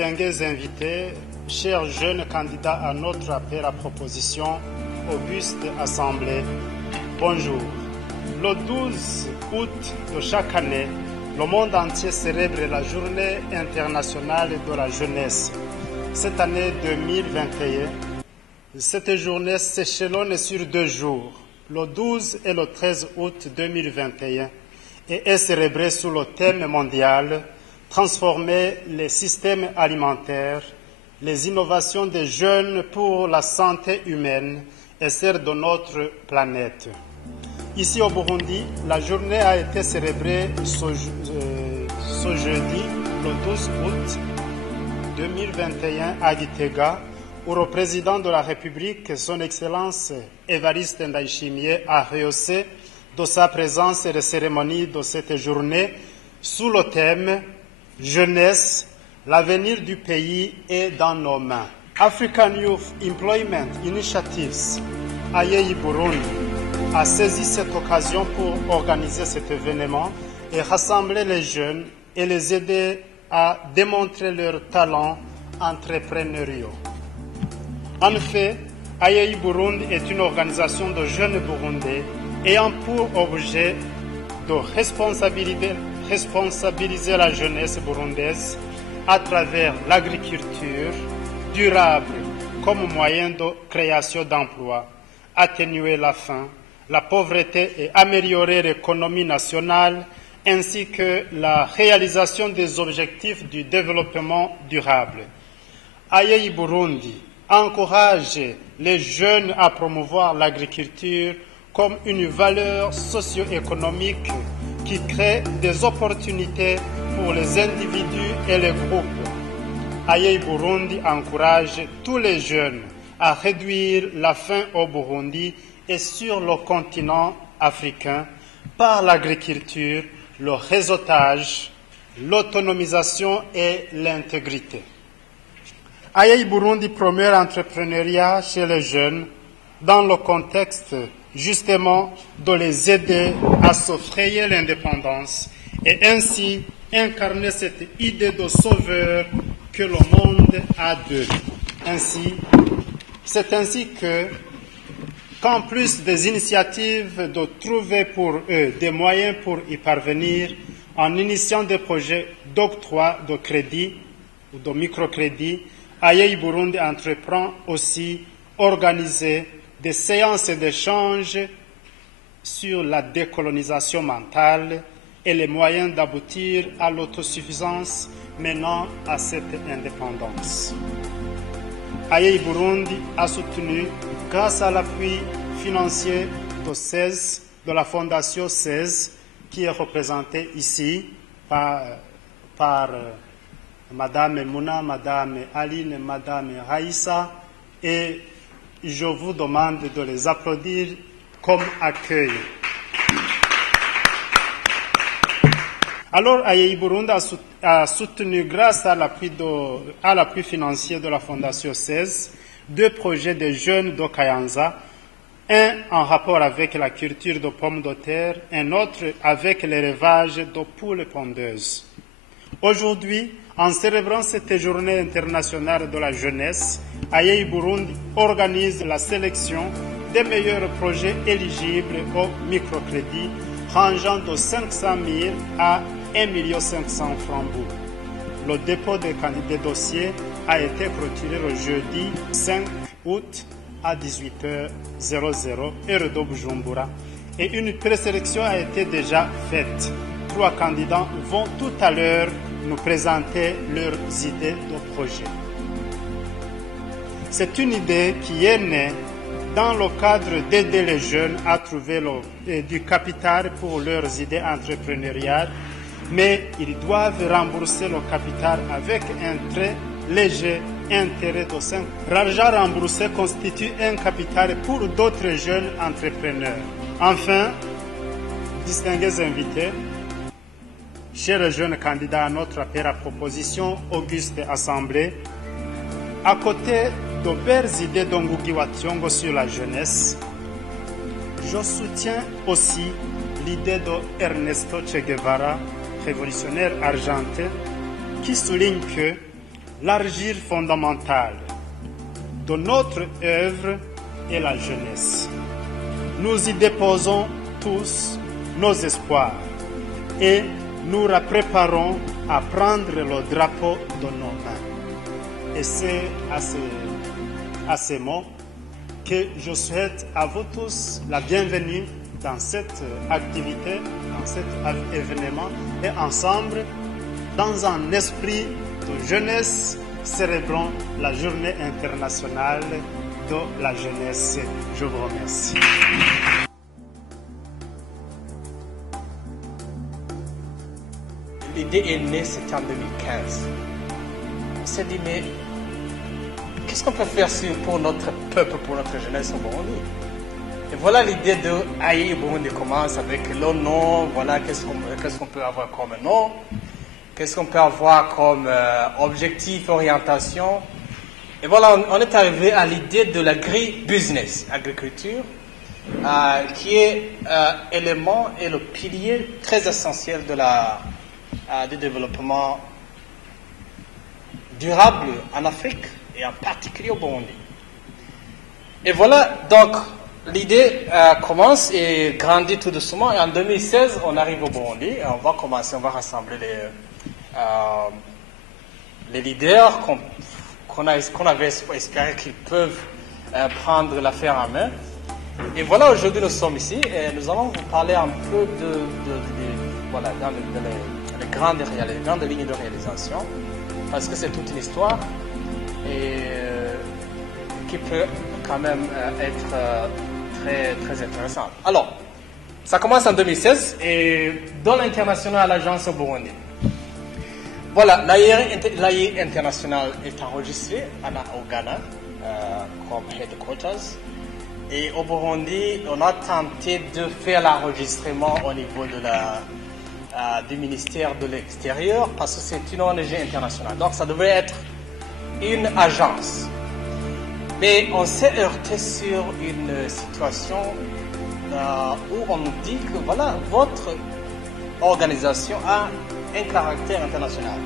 distingués invités, chers jeunes candidats à notre appel à proposition, auguste assemblée, bonjour. Le 12 août de chaque année, le monde entier célèbre la Journée internationale de la jeunesse. Cette année 2021, cette journée s'échelonne sur 2 jours, le 12 et le 13 août 2021, et est célébrée sous le thème mondial « Transformer les systèmes alimentaires, les innovations des jeunes pour la santé humaine et celle de notre planète ». Ici au Burundi, la journée a été célébrée ce jeudi, le 12 août 2021 à Gitega, où le président de la République, son Excellence Evariste Ndayishimiye, a rehaussé de sa présence et les cérémonies de cette journée sous le thème « Jeunesse, l'avenir du pays est dans nos mains ». African Youth Employment Initiatives, AYEI Burundi, a saisi cette occasion pour organiser cet événement et rassembler les jeunes et les aider à démontrer leurs talents entrepreneuriaux. En effet, AYEI Burundi est une organisation de jeunes burundais ayant pour objet de responsabiliser la jeunesse burundaise à travers l'agriculture durable comme moyen de création d'emplois, atténuer la faim, la pauvreté et améliorer l'économie nationale, ainsi que la réalisation des objectifs du développement durable. AYEI Burundi encourage les jeunes à promouvoir l'agriculture comme une valeur socio-économique qui crée des opportunités pour les individus et les groupes. AYEI Burundi encourage tous les jeunes à réduire la faim au Burundi et sur le continent africain par l'agriculture, le réseautage, l'autonomisation et l'intégrité. AYEI Burundi promeut l'entrepreneuriat chez les jeunes dans le contexte justement de les aider à se frayer l'indépendance et ainsi incarner cette idée de sauveur que le monde a d'eux. C'est ainsi qu'en plus des initiatives de trouver pour eux des moyens pour y parvenir, en initiant des projets d'octroi de crédit ou de microcrédit, AYEI Burundi entreprend aussi organiser des séances d'échange sur la décolonisation mentale et les moyens d'aboutir à l'autosuffisance menant à cette indépendance. AYEI Burundi a soutenu, grâce à l'appui financier de la Fondation 16, qui est représentée ici par Madame Mouna, Madame Aline, Madame Raïssa, et je vous demande de les applaudir comme accueil. Alors, AYEI Burundi a soutenu, grâce à l'appui financier de la Fondation 16, 2 projets de jeunes de Kayanza, un en rapport avec la culture de pommes de terre, un autre avec l'élevage de poules pondeuses. Aujourd'hui, en célébrant cette journée internationale de la jeunesse, AYEI Burundi organise la sélection des meilleurs projets éligibles au microcrédit, rangeant de 500 000 à 1 500 000 francs. Le dépôt des dossiers a été clôturé le jeudi 5 août à 18h00, heure de Bujumbura, et une présélection a été déjà faite. 3 candidats vont tout à l'heure nous présenter leurs idées de projet. C'est une idée qui est née dans le cadre d'aider les jeunes à trouver du capital pour leurs idées entrepreneuriales, mais ils doivent rembourser le capital avec un très léger intérêt de 5%. L'argent remboursé constitue un capital pour d'autres jeunes entrepreneurs. Enfin, distingués invités, chers jeunes candidats à notre appel à proposition, auguste assemblée, à côté de belles idées d'Ngugi wa Thiong'o sur la jeunesse, je soutiens aussi l'idée de Ernesto Che Guevara, révolutionnaire argentin, qui souligne que l'argile fondamentale de notre œuvre est la jeunesse. Nous y déposons tous nos espoirs et nous la préparons à prendre le drapeau de nos mains. Et c'est à ces mots que je souhaite à vous tous la bienvenue dans cette activité, dans cet événement, et ensemble, dans un esprit de jeunesse, célébrons la journée internationale de la jeunesse. Je vous remercie. L'idée est née, c'était en 2015. On s'est dit, mais qu'est-ce qu'on peut faire pour notre peuple, pour notre jeunesse au Burundi? Et voilà l'idée de Aïe Burundi commence avec le nom, voilà qu'est-ce qu'on peut avoir comme nom, qu'est-ce qu'on peut avoir comme objectif, orientation. Et voilà, on est arrivé à l'idée de l'agri-business, agriculture, qui est élément et le pilier très essentiel du développement durable en Afrique et en particulier au Burundi. Et voilà, donc, l'idée commence et grandit tout doucement. Et en 2016, on arrive au Burundi et on va rassembler les leaders qu'on avait espéré qu'ils peuvent prendre l'affaire en main. Et voilà, aujourd'hui, nous sommes ici et nous allons vous parler un peu voilà, dans les grandes lignes de réalisation, parce que c'est toute une histoire et qui peut quand même être très, très intéressante. Alors, ça commence en 2016 et dans l'international, l'agence au Burundi. Voilà, l'AI international est enregistré au Ghana comme headquarters. Et au Burundi, on a tenté de faire l'enregistrement au niveau du ministère de l'Extérieur parce que c'est une ONG internationale. Donc ça devait être une agence. Mais on s'est heurté sur une situation où on nous dit que voilà, votre organisation a un caractère international.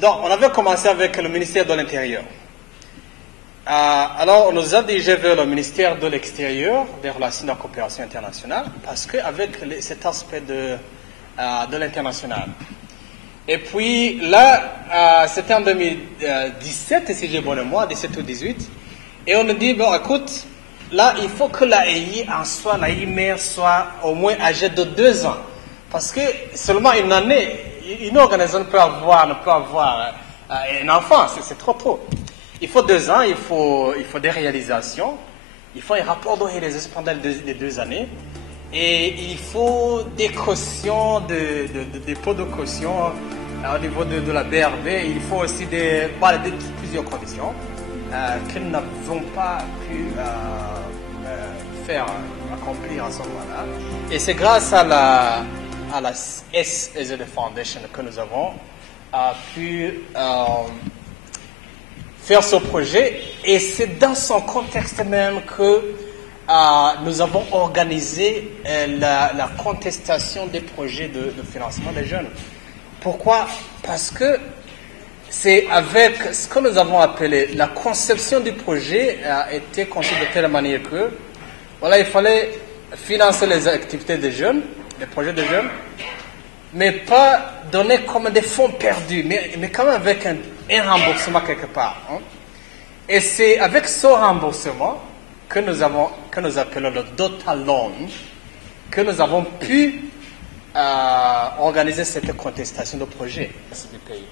Donc on avait commencé avec le ministère de l'Intérieur. Alors, on nous a dirigé vers le ministère de l'Extérieur, des Relations de la Coopération internationale, parce qu'avec cet aspect de l'international. Et puis là, c'était en 2017, si j'ai bon mémoire, 17 ou 18, et on nous dit, bon, écoute, là, il faut que l'AI en soi, l'AI mère soit au moins âgée de 2 ans, parce que seulement une année, une organisation ne peut avoir un enfant, c'est trop tôt. Il faut 2 ans, il faut des réalisations, il faut un rapport de réalisation pendant les 2 années, et il faut des cautions, des dépôts de caution au niveau de la BRB. Il faut aussi plusieurs conditions que nous n'avons pas pu accomplir à ce moment-là. Et c'est grâce à la SEZ Foundation que nous avons pu faire ce projet, et c'est dans son contexte même que nous avons organisé la contestation des projets de financement des jeunes. Pourquoi? Parce que c'est avec ce que nous avons appelé la conception du projet a été conçue de telle manière que voilà, il fallait financer les activités des jeunes, les projets des jeunes, mais pas donner comme des fonds perdus, mais quand même avec un remboursement quelque part. Hein. Et c'est avec ce remboursement que nous appelons le DOTA Loan, que nous avons pu organiser cette contestation de projet du pays.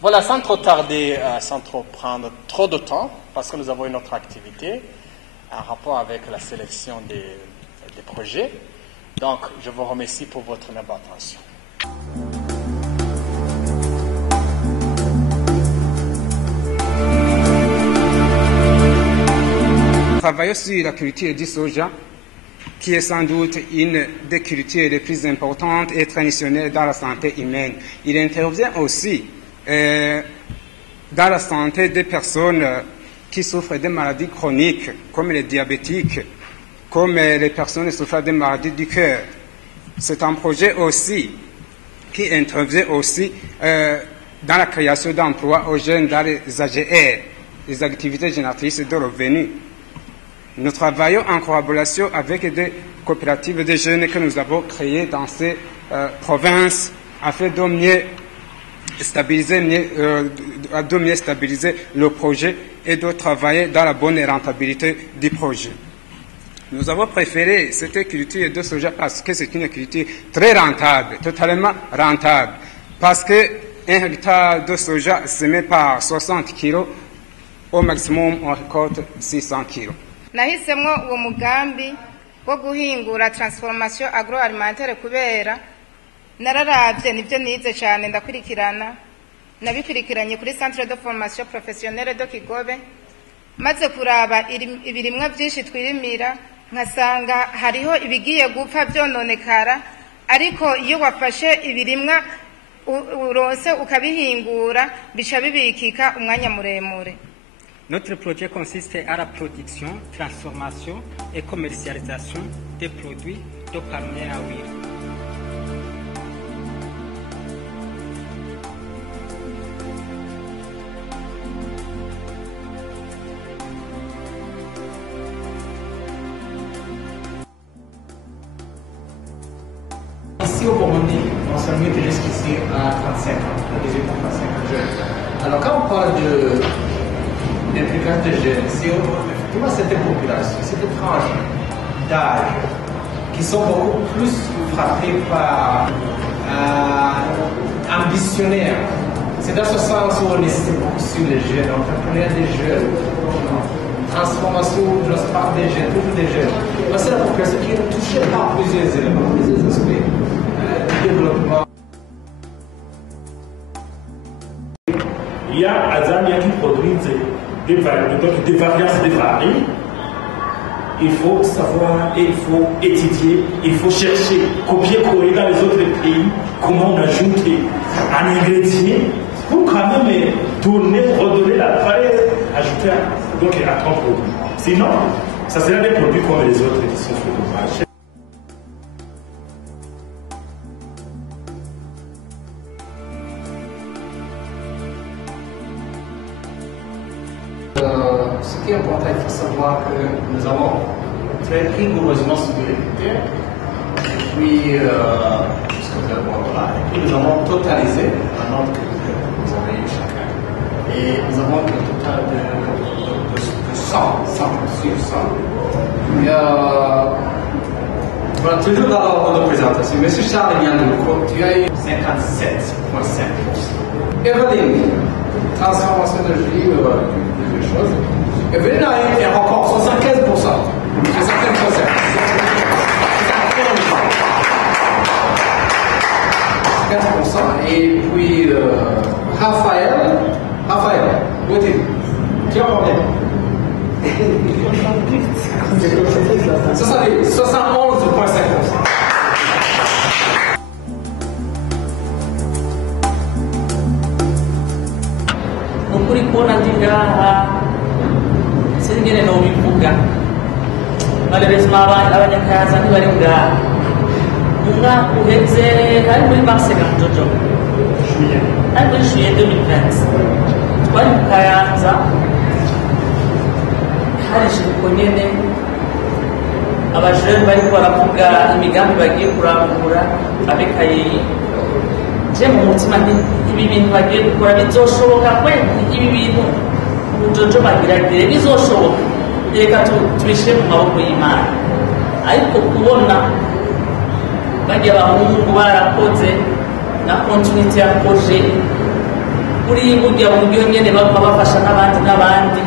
Voilà, sans trop tarder, sans trop prendre trop de temps, parce que nous avons une autre activité en rapport avec la sélection des projets. Donc, je vous remercie pour votre noble attention. Travailler sur la culture du soja, qui est sans doute une des cultures les plus importantes et traditionnelles dans la santé humaine. Il intervient aussi dans la santé des personnes qui souffrent de maladies chroniques, comme les diabétiques, comme les personnes souffrant de maladies du cœur. C'est un projet aussi qui intervient aussi dans la création d'emplois aux jeunes dans les AGR, les activités génératrices de revenus. Nous travaillons en collaboration avec des coopératives de jeunes que nous avons créées dans ces provinces afin de mieux stabiliser le projet et de travailler dans la bonne rentabilité du projet. Nous avons préféré cette culture de soja parce que c'est une culture très rentable, totalement rentable, parce que 1 hectare de soja semé par 60 kg, au maximum on récolte 600 kg. Nahisemwo uwo mugambi wo guhingura transformation agroalimentaire kubera nararavye nivyo nize cyane ndakurikirana nabikurikiranye kuri Centre de Formation Professionnelle de Kigobe maze kuraba ibirimwa byinshi twirimira nkasanga hariho ibigiye gupfa byononekara ariko iyo wafashe ibirimwa uronse ukabihingura bica bibikika umwanya muremure. Notre projet consiste à la production, transformation et commercialisation des produits de palmier à huile. Ici au Burundi, on se limite jusqu'ici à 35 ans, à 18 ans, 35 ans jeunes. Alors quand on parle d'implication de jeunes, c'est effectivement cette population, cette tranche d'âge qui sont beaucoup plus frappés par ambitionnaires. C'est dans ce sens où on insiste beaucoup sur les jeunes, entrepreneurs des jeunes, transformation de l'espace des jeunes, toujours des jeunes. C'est la population qui est touchée par plusieurs éléments, plusieurs aspects du développement. Il y a Azamia qui produisent des variances des varies. Il faut savoir et il faut étudier, il faut chercher, copier-coller dans les autres pays comment on ajoute un ingrédient pour quand même redonner la valeur ajoutée à ton produit. Sinon, ça sera des produits comme les autres qui sont sur le marché. Ce qui est important, il faut savoir que nous avons très rigoureusement suivi les critères, et puis nous avons totalisé un nombre de critères que nous avons eu chacun. Et nous avons un total de 100 sur 100. Voilà, toujours dans l'ordre de présentation. Monsieur Charles Yanouko, tu as eu 57,5%. Eveline, transformation de vie, plusieurs choses. Eveline a eu encore 75%. 75%. Et puis, Raphaël, où es-tu? Tu as combien? Ça veut dire 71,5%. ukuri kubona ndi ngaha singene nobivuga malheureusement abanyakayaza ntibari ngaha umwaka uheze hari muri mars jojo ari muri juillet 2020 twari mu Kayanza hari ikiruhuko nyene abajene bariko baravuga imigambi bagiye kurangura abekaye je mu mutima ibi bintu bagiye gukora bizoshoboka kweli ibi bintu ujojo bagiragire bizoshoboka reka tubishe mu maboko y'Imana ariko kubona bagiye abahungu barakoze na continuité ya projet kuri burya buryo nyene bafasha n'abandi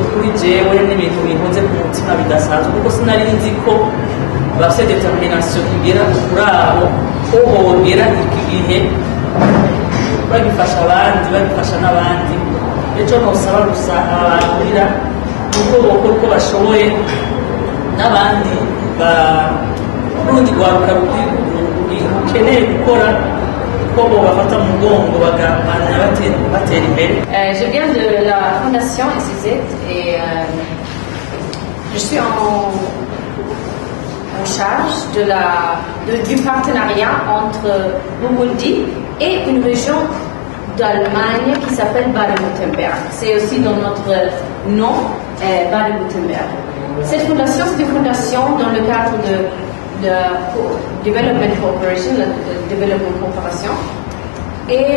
kuri jewe n'ibintu bihoze ku mutima bidasanzwe kuko sinari nzi ko bafite determination igera kuri abo ko bongera iki gihe babifasha abandi babifasha n'abandi ejo nosaba gusa abakurira kuko bokora uko bashoboye n'abandi barundi rwaruka rukeneye gukora ko bafata mu mugongo bagabanya batera imbere. Je viens de la fondation SIZ et je suis en charge du partenariat entre Burundi et une région d'Allemagne qui s'appelle Baden-Württemberg. C'est aussi dans notre nom, Baden-Württemberg. Cette fondation, c'est une fondation dans le cadre de Development Cooperation, la Development Cooperation. Et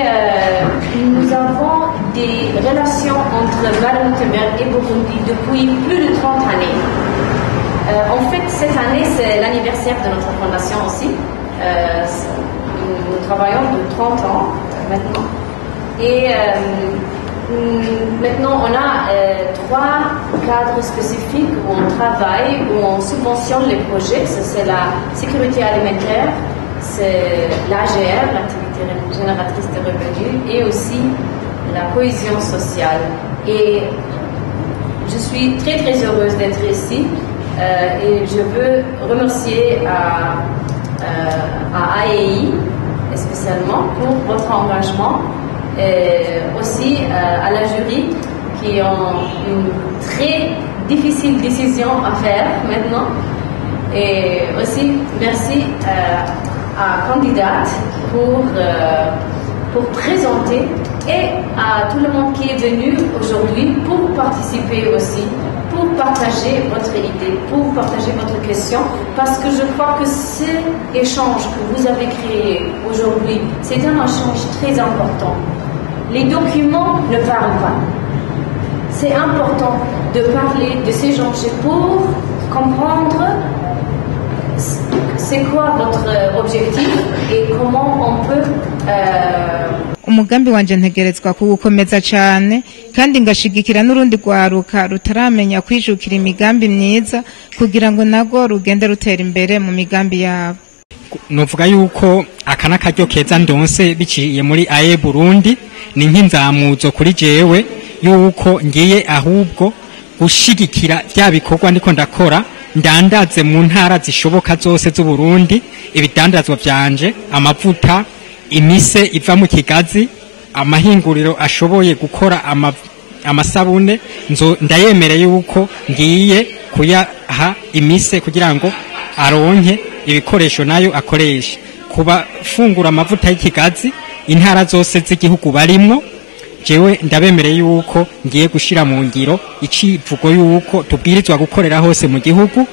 nous avons des relations entre Baden-Württemberg et Burundi depuis plus de 30 années. En fait, cette année, c'est l'anniversaire de notre fondation aussi. Nous travaillons de 30 ans maintenant. Et maintenant, on a 3 cadres spécifiques où on travaille, où on subventionne les projets. C'est la sécurité alimentaire, c'est l'AGR, l'activité génératrice de revenus, et aussi la cohésion sociale. Et je suis très très heureuse d'être ici et je veux remercier à AEI spécialement pour votre engagement. Et aussi à la jury qui ont une très difficile décision à faire maintenant. Et aussi merci à candidate pour présenter et à tout le monde qui est venu aujourd'hui pour participer aussi, pour partager votre idée, pour partager votre question, parce que je crois que cet échange que vous avez créé aujourd'hui, c'est un échange très important. Les documents ne parlent pas. C'est important de parler de ces échanges pour comprendre c'est quoi votre objectif et comment on peut umugambi wanje ntegerezwa kuwukomeza cyane kandi ngashigikira n'urundi rwaruka rutaramenya kwijukira imigambi myiza kugira ngo nago rugende rutera imbere mu migambi yabo. Novuga yuko aka n'akaryo keza ndonse biciye muri AE Burundi ni nk'inzamuzo kuri jewe yuko ngiye ahubwo gushigikira bya bikorwa ndiko ndakora ndandaze mu ntara zishoboka zose z'u Burundi ibidandazwa byanje amavuta imise iva mu kigazi amahinguriro ashoboye gukora amasabune ndayemereye yuko ngiye kuyaha imise kugira ngo aronke ibikoresho nayo akoresha kuba fungura amavuta y'ikigazi intara zose z'igihugu barimwo jewe ndabemereye yuko ngiye gushira mu ngiro icivugo yuko tubwirizwa gukorera hose mu gihugu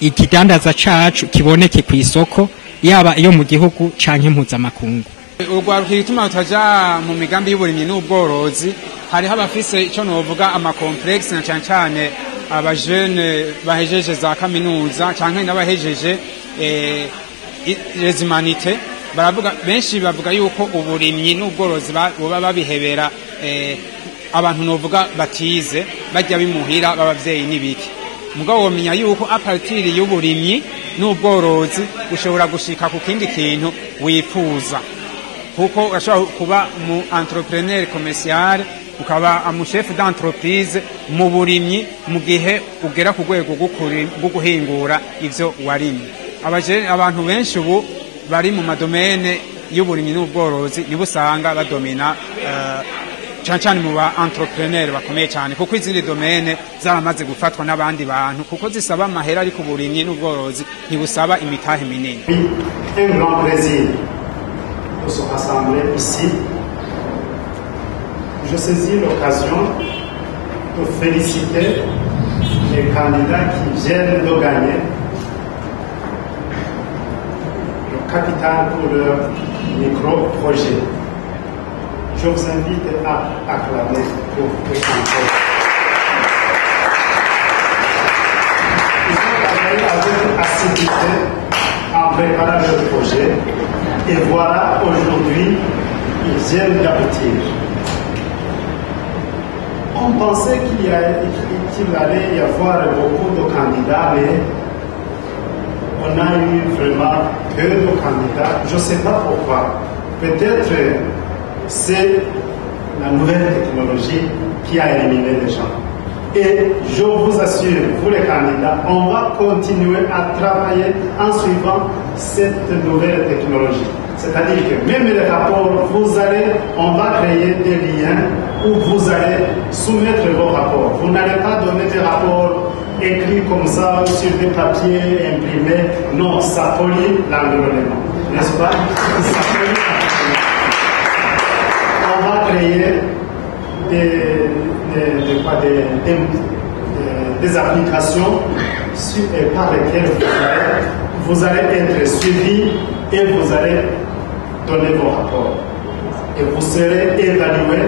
ikidandaza cacu kiboneke ku isoko yaba iyo mu gihugu canke mpuzamakungu. Urwaruka ituma tutaja mu migambi y'uburimyi n'ubworozi hariho abafise ico novuga amakomplexe na cyane cyane abajene bahejeje za kaminuza canke n'abahejeje les humanités baravuga benshi bavuga yuko uburimyi n'ubworozi boba babihebera abantu novuga batize bajya bimuhira babavyeyi nibiki mugabo womenya yuko a partir y'uburimyi n'ubworozi ushobora gushika ku kindi kintu wifuza kuko ashobora kuba mu entrepreneur commercial ukaba mu chef d'entreprise mu burimyi mu gihe ugera ku rwego rwo guhingura ivyo warimye. Abantu benshi ubu bari mu madomene y'uburimyi n'ubworozi nibo usanga badomina cyane mu ba entrepreneur bakomeye cyane kuko izindi domene zaramaze gufatwa n'abandi bantu kuko zisaba amahera ariko uburimyi n'ubworozi ntibusaba imitahe minini. Un grand plaisir de se rassembler ici. Je saisis l'occasion de féliciter les candidats qui viennent de gagner le capital pour leur micro-projet. Je vous invite à acclamer pour les candidats. Ils ont travaillé avec assiduité en préparant leur projet et voilà, aujourd'hui, ils viennent d'aboutir. On pensait qu'il allait y avoir beaucoup de candidats, mais on a eu vraiment peu de candidats. Je ne sais pas pourquoi. Peut-être c'est la nouvelle technologie qui a éliminé les gens. Et je vous assure, vous les candidats, on va continuer à travailler en suivant cette nouvelle technologie. C'est-à-dire que même les rapports, on va créer des liens où vous allez soumettre vos rapports. Vous n'allez pas donner des rapports écrits comme ça sur des papiers imprimés. Non, ça pollue l'environnement. N'est-ce pas? Ça pollue l'environnement. On va des applications par lesquelles vous allez être suivi et vous allez donner vos rapports. Et vous serez évalué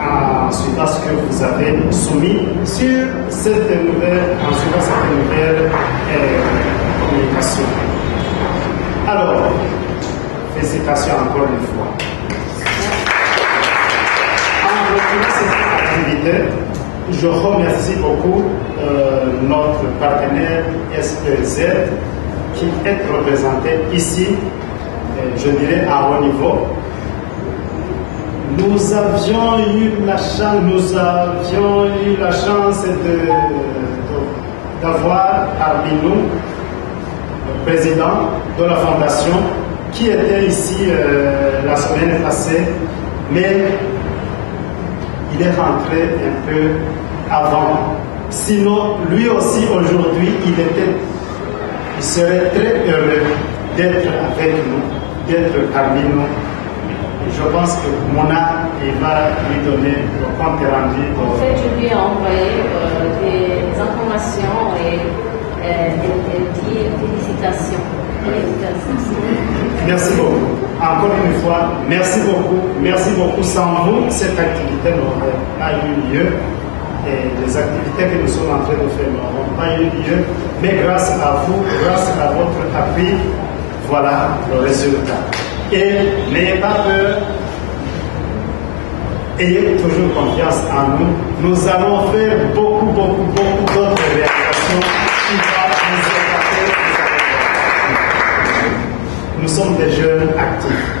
en suivant ce que vous avez soumis sur cette nouvelle communication. Alors, félicitations encore une fois. En reprenant cette activité, je remercie beaucoup notre partenaire SPZ qui est représenté ici, je dirais à haut niveau. Nous avions eu la chance d'avoir parmi nous le président de la fondation qui était ici la semaine passée, mais il est rentré un peu avant. Sinon, lui aussi aujourd'hui, il serait très heureux d'être avec nous, d'être parmi nous. Je pense que Mona va lui donner le compte rendu. En fait, je lui ai envoyé des informations et dit félicitations. Merci beaucoup. Encore une fois, merci beaucoup. Merci beaucoup. Sans vous, cette activité n'aurait pas eu lieu. Et les activités que nous sommes en train de faire n'auront pas eu lieu. Mais grâce à vous, grâce à votre appui, voilà le résultat. Et n'ayez pas peur, ayez toujours confiance en nous. Nous allons faire beaucoup d'autres réalisations qui vont nous épater. Nous sommes des jeunes actifs.